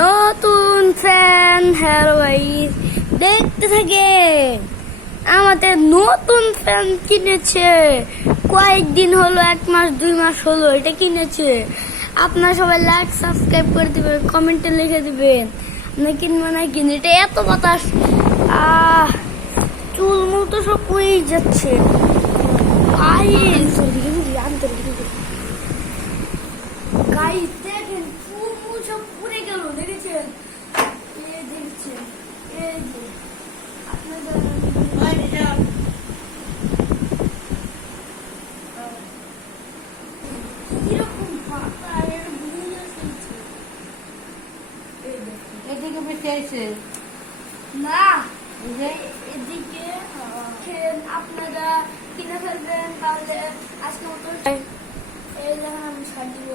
নতুন fan. Hello guys, দেখতে থাকে আমাদের নতুন ফ্যান কিনেছে। কয়েকদিন হলো, 1 মাস 2 মাস হলো এটা কিনেছে। আপনারা সবাই লাইক সাবস্ক্রাইব করে দিবেন, কমেন্টে লিখে দিবেন আপনারা কিনবে না কিনে। এটা এত বাতাস, চুল মুল তো সব পুড়ে যাচ্ছে। গাইস দেখেন, চুল মুল সব পুড়ে গেল, দেখেছেন? দেখছেন এই যে আপনাদের কিরকম পাতা এর বুঝে চলছে। এই দেখেন, এদিকে বেশি আইছে না এদিকে আপনারা কিনে ফেলবেন, তাহলে আজকে মতো এই দেখেন আমি ছাড় দিব।